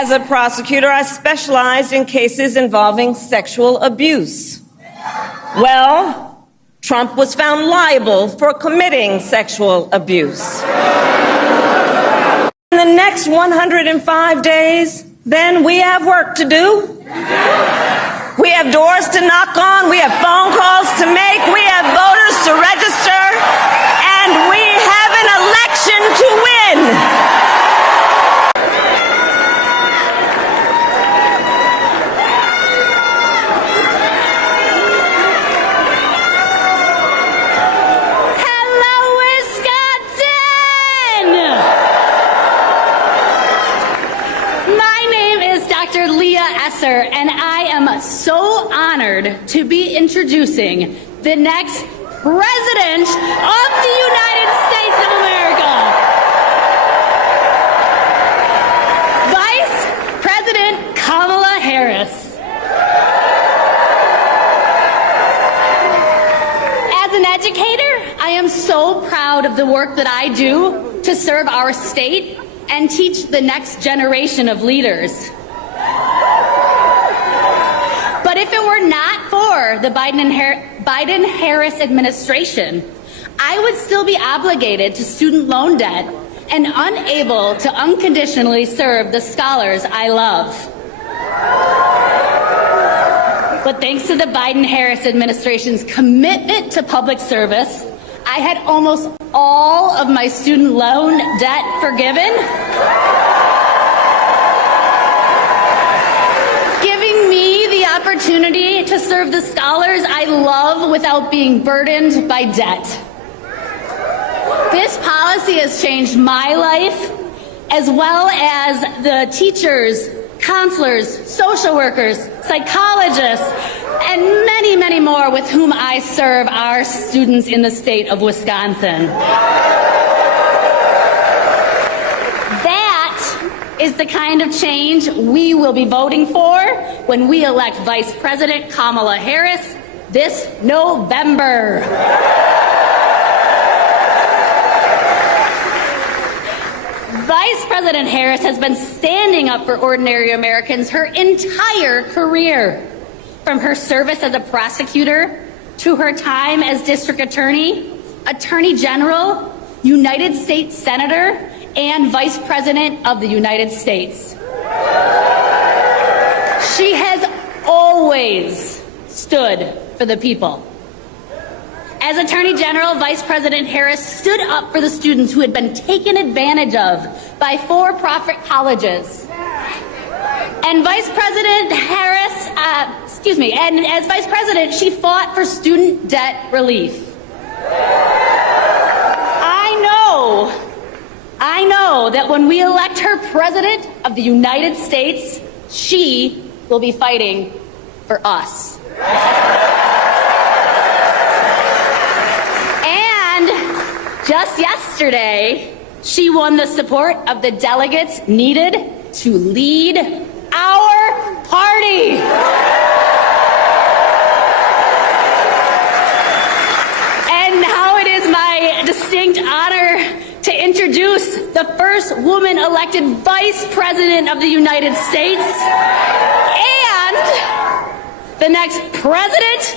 As a prosecutor, I specialized in cases involving sexual abuse. Well, Trump was found liable for committing sexual abuse. In the next 105 days, then we have work to do. We have doors to knock on, we have phone calls to make, we have voters to register, and we have an election to win. And I am so honored to be introducing the next President of the United States of America. Vice President Kamala Harris. As an educator, I am so proud of the work that I do to serve our state and teach the next generation of leaders. But if it were not for the Biden-Harris administration, I would still be obligated to student loan debt and unable to unconditionally serve the scholars I love. But thanks to the Biden-Harris administration's commitment to public service, I had almost all of my student loan debt forgiven, opportunity to serve the scholars I love without being burdened by debt. This policy has changed my life, as well as the teachers, counselors, social workers, psychologists, and many, many more with whom I serve our students in the state of Wisconsin. Is the kind of change we will be voting for when we elect Vice President Kamala Harris this November. Vice President Harris has been standing up for ordinary Americans her entire career, from her service as a prosecutor to her time as district attorney, attorney general, United States Senator, and Vice President of the United States. She has always stood for the people. As Attorney General, Vice President Harris stood up for the students who had been taken advantage of by for-profit colleges. And Vice President Harris, and as Vice President, she fought for student debt relief. I know that when we elect her President of the United States, she will be fighting for us. And just yesterday, she won the support of the delegates needed to lead our party. And now it is my distinct honor to introduce the first woman elected Vice President of the United States and the next President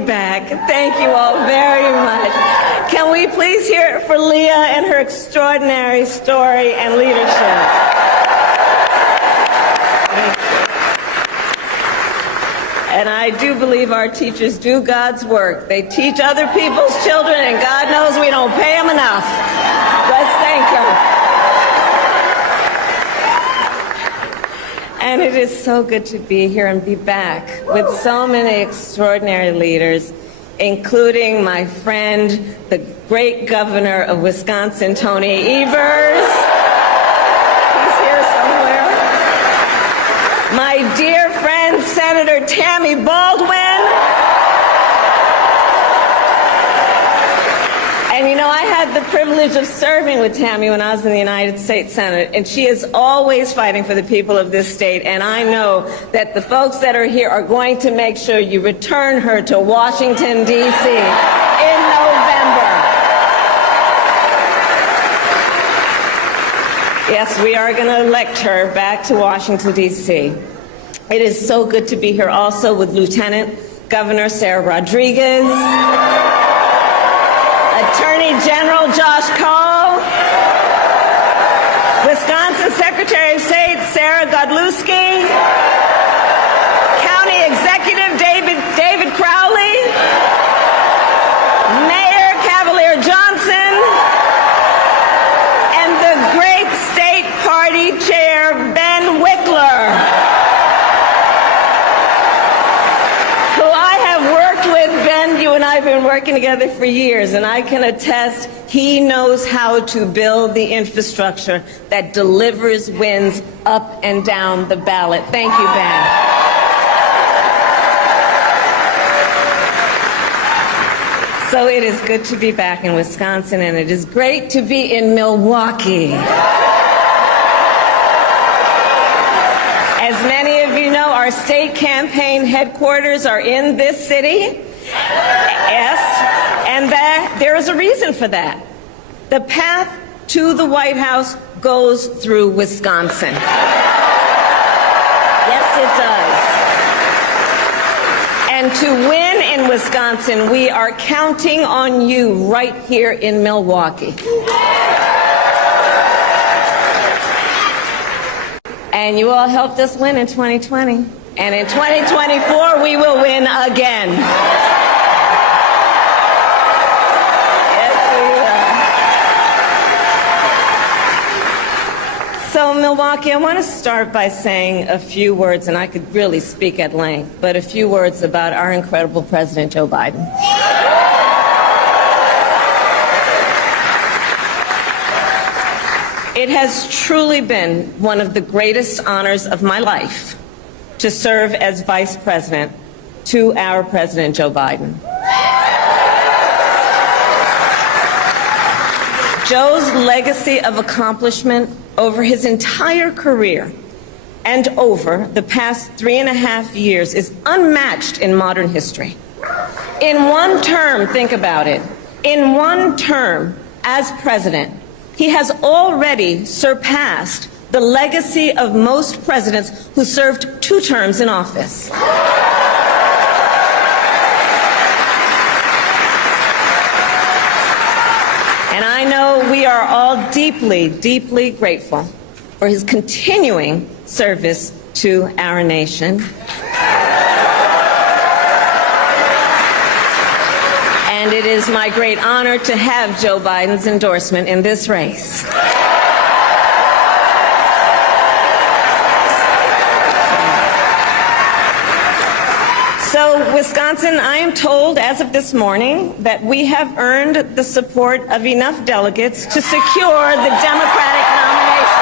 be back. Thank you all very much. Can we please hear it for Leah and her extraordinary story and leadership? And I do believe our teachers do God's work. They teach other people's children, and God knows we don't pay them enough. Let's thank them. And it is so good to be here and be back with so many extraordinary leaders, including my friend, the great governor of Wisconsin, Tony Evers. He's here somewhere. My dear friend, Senator Tammy Baldwin. And you know, I had the privilege of serving with Tammy when I was in the United States Senate, and she is always fighting for the people of this state, and I know that the folks that are here are going to make sure you return her to Washington, D.C. in November. Yes, we are going to elect her back to Washington, D.C. It is so good to be here also with Lieutenant Governor Sarah Rodriguez, Attorney General Josh Kaul, Wisconsin Secretary of State Sarah Godlewski, County Executive David Crowley, Mayor Cavalier Johnson, and the great State Party Chair Ben Wickler, who I have worked with. Ben, you and I have been working together for years, and I can attest he knows how to build the infrastructure that delivers wins up and down the ballot. Thank you, Ben. So it is good to be back in Wisconsin, and it is great to be in Milwaukee. As many of you know, our state campaign headquarters are in this city. Yes, and there is a reason for that. The path to the White House goes through Wisconsin. Yes, it does. And to win in Wisconsin, we are counting on you right here in Milwaukee. And you all helped us win in 2020. And in 2024, we will win again. So, Milwaukee, I want to start by saying a few words, and I could really speak at length, but a few words about our incredible President Joe Biden. It has truly been one of the greatest honors of my life to serve as Vice President to our President Joe Biden. Joe's legacy of accomplishment over his entire career and over the past 3.5 years is unmatched in modern history. In one term, think about it, in one term as president, he has already surpassed the legacy of most presidents who served 2 terms in office. And I know we are all deeply, deeply grateful for his continuing service to our nation. And it is my great honor to have Joe Biden's endorsement in this race. So, Wisconsin, I am told as of this morning that we have earned the support of enough delegates to secure the Democratic nomination.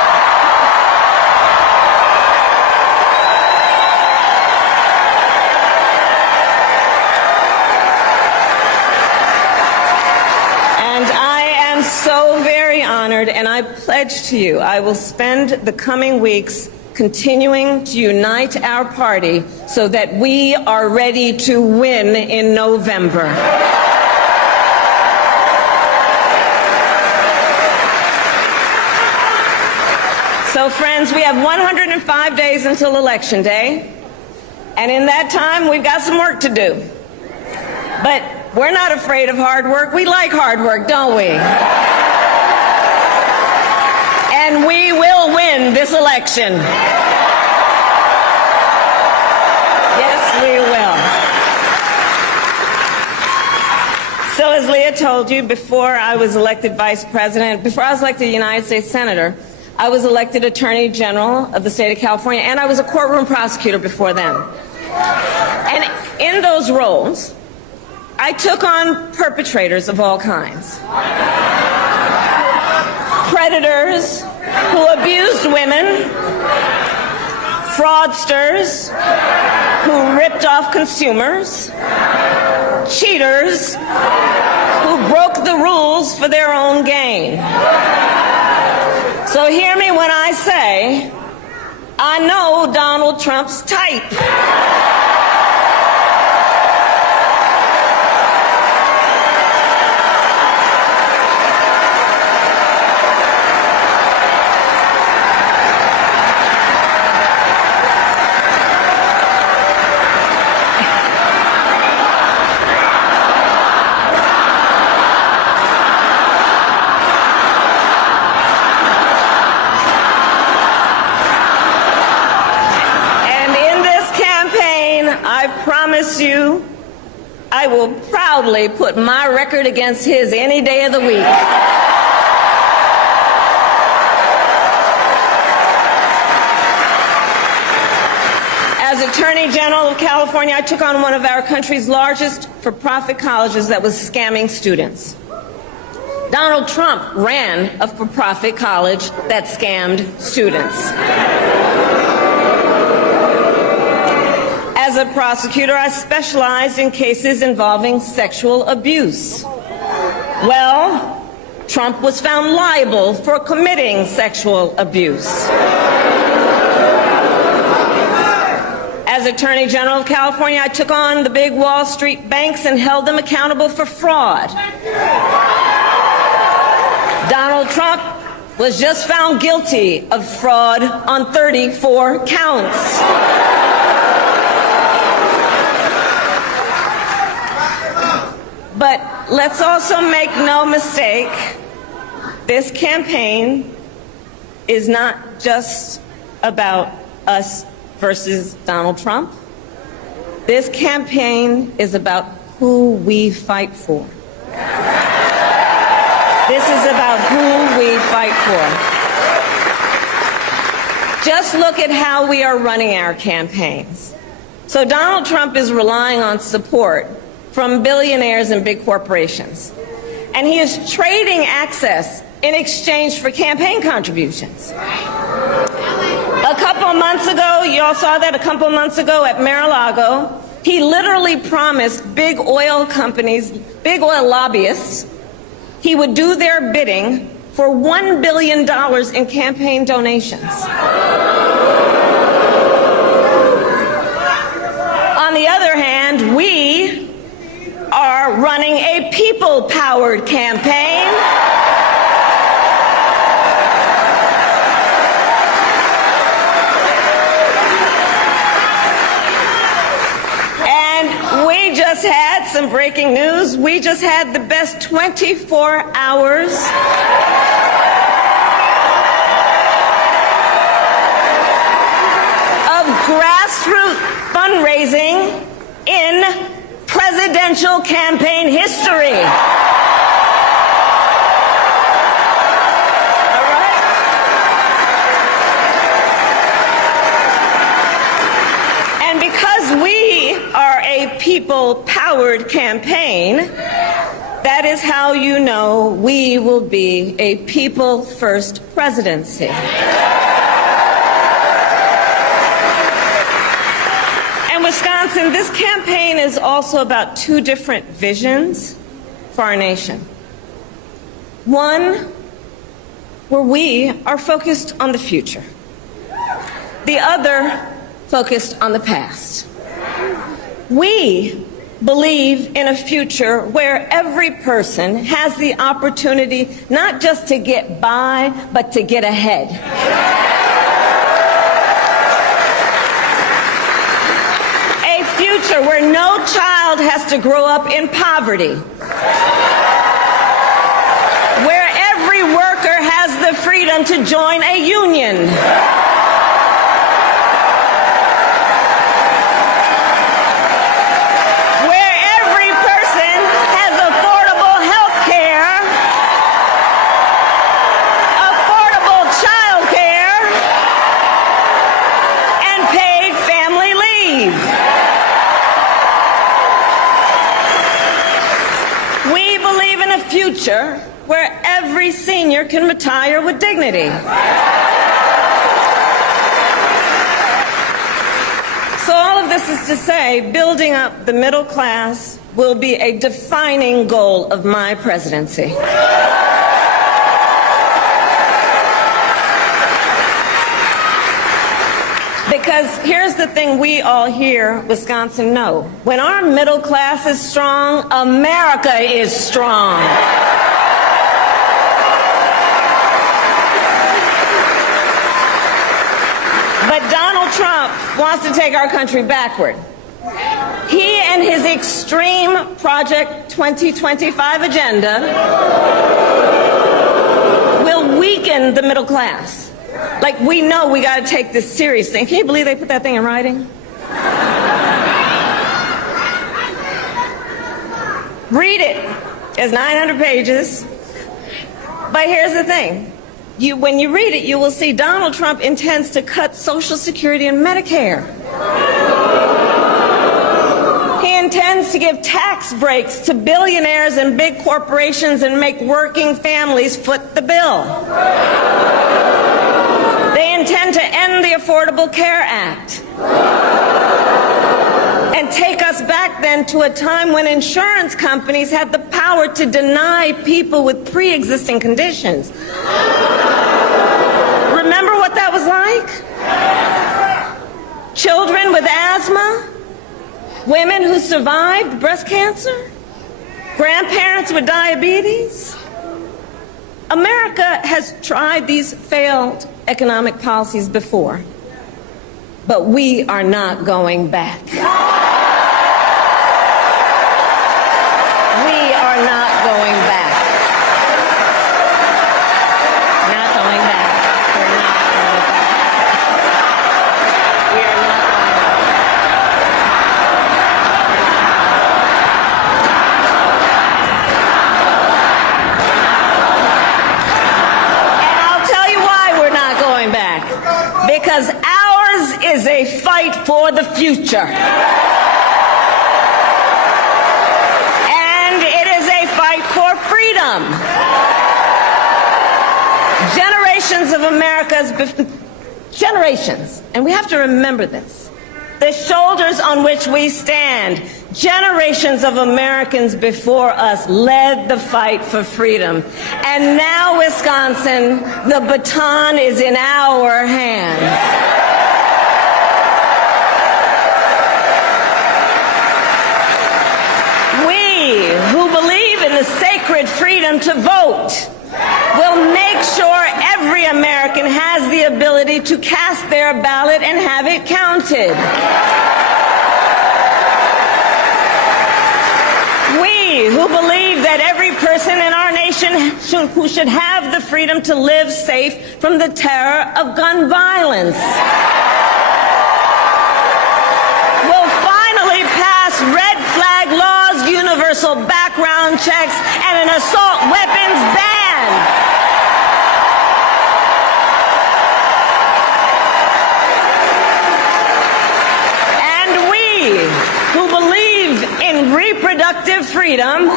And I am so very honored, and I pledge to you I will spend the coming weeks continuing to unite our party so that we are ready to win in November. So, friends, we have 105 days until Election Day, and in that time, we've got some work to do. But we're not afraid of hard work. We like hard work, don't we? And we will win this election. Yes, we will. So as Leah told you, before I was elected vice president, before I was elected United States Senator, I was elected Attorney General of the state of California, and I was a courtroom prosecutor before then. And in those roles, I took on perpetrators of all kinds. Predators who abused women, fraudsters who ripped off consumers, cheaters who broke the rules for their own gain. So hear me when I say, I know Donald Trump's type. I promise you, I will proudly put my record against his any day of the week. As Attorney General of California, I took on one of our country's largest for-profit colleges that was scamming students. Donald Trump ran a for-profit college that scammed students. As a prosecutor, I specialized in cases involving sexual abuse. Well, Trump was found liable for committing sexual abuse. As Attorney General of California, I took on the big Wall Street banks and held them accountable for fraud. Donald Trump was just found guilty of fraud on 34 counts. But let's also make no mistake, this campaign is not just about us versus Donald Trump. This campaign is about who we fight for. This is about who we fight for. Just look at how we are running our campaigns. So Donald Trump is relying on support from billionaires and big corporations. And he is trading access in exchange for campaign contributions. A couple of months ago, you all saw that a couple of months ago at Mar-a-Lago, he literally promised big oil companies, big oil lobbyists, he would do their bidding for $1 billion in campaign donations. On the other hand, we are running a people-powered campaign. And we just had some breaking news. We just had the best 24 hours of grassroots fundraising in presidential campaign history. All right? And because we are a people-powered campaign, that is how you know we will be a people-first presidency. Wisconsin, this campaign is also about two different visions for our nation. One, where we are focused on the future. The other, focused on the past. We believe in a future where every person has the opportunity not just to get by, but to get ahead. future where no child has to grow up in poverty, where every worker has the freedom to join a union, where every person has affordable health care, affordable child care, and paid family leave. We believe in a future where every senior can retire with dignity. So all of this is to say, building up the middle class will be a defining goal of my presidency. Because here's the thing we all here, Wisconsin, know. When our middle class is strong, America is strong. But Donald Trump wants to take our country backward. He and his extreme Project 2025 agenda will weaken the middle class. Like, we know we got to take this seriously. Can you believe they put that thing in writing? Read it. It's 900 pages. But here's the thing. When you read it, you will see Donald Trump intends to cut Social Security and Medicare. He intends to give tax breaks to billionaires and big corporations and make working families foot the bill. They intend to end the Affordable Care Act and take us back then to a time when insurance companies had the power to deny people with pre-existing conditions. Remember what that was like? Children with asthma, women who survived breast cancer, grandparents with diabetes. America has tried these failed economic policies before, but we are not going back. We are not going back. Not going back. We're not going back. We are not And I'll tell you why we're not going back. Because ours is a fight for the future. And it is a fight for freedom. Generations of America's, generations, and we have to remember this, the shoulders on which we stand, generations of Americans before us led the fight for freedom. And now, Wisconsin, the baton is in our hands. We, who believe in the sacred freedom to vote, will make sure every American has the ability to cast their ballot and have it counted. We, who believe that every person in our nation who should have the freedom to live safe from the terror of gun violence, will finally pass red flag laws, universal background checks, and an assault weapons ban. And we, who believe in reproductive freedom,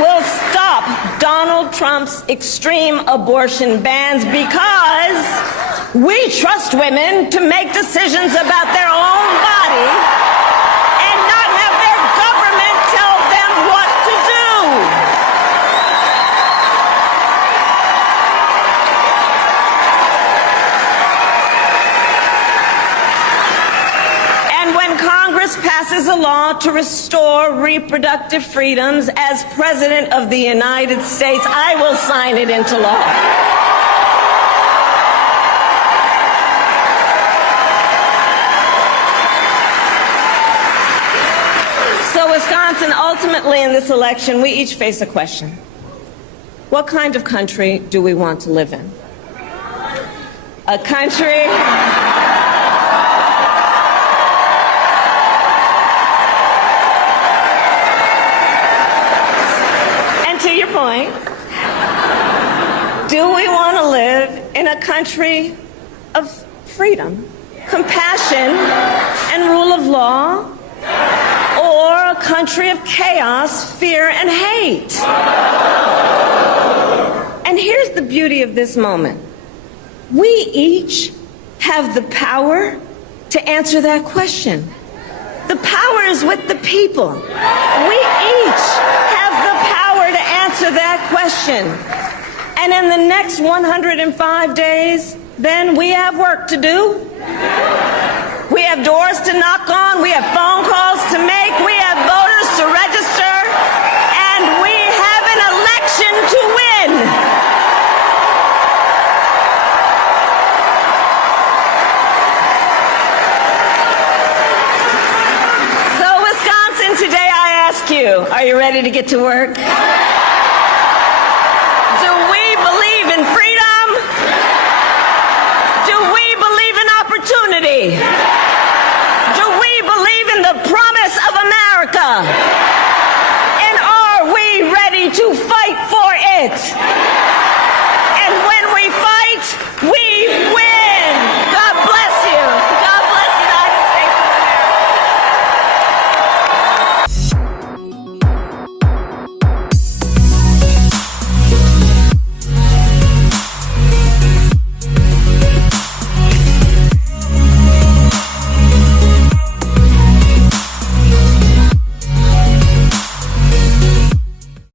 will stop Donald Trump's extreme abortion bans because we trust women to make decisions about their own body and not have their government tell them what to do. And when Congress passes a law to restore reproductive freedoms, as President of the United States, I will sign it into law. Ultimately, in this election, we each face a question. What kind of country do we want to live in? A country... And to your point, do we want to live in a country of freedom, compassion, and rule of law? Or a country of chaos, fear, and hate? And here's the beauty of this moment. We each have the power to answer that question. The power is with the people. We each have the power to answer that question. And in the next 105 days, then we have work to do. We have doors to knock on, we have phone calls to make, we have voters to register, and we have an election to win. So, Wisconsin, today I ask you, are you ready to get to work?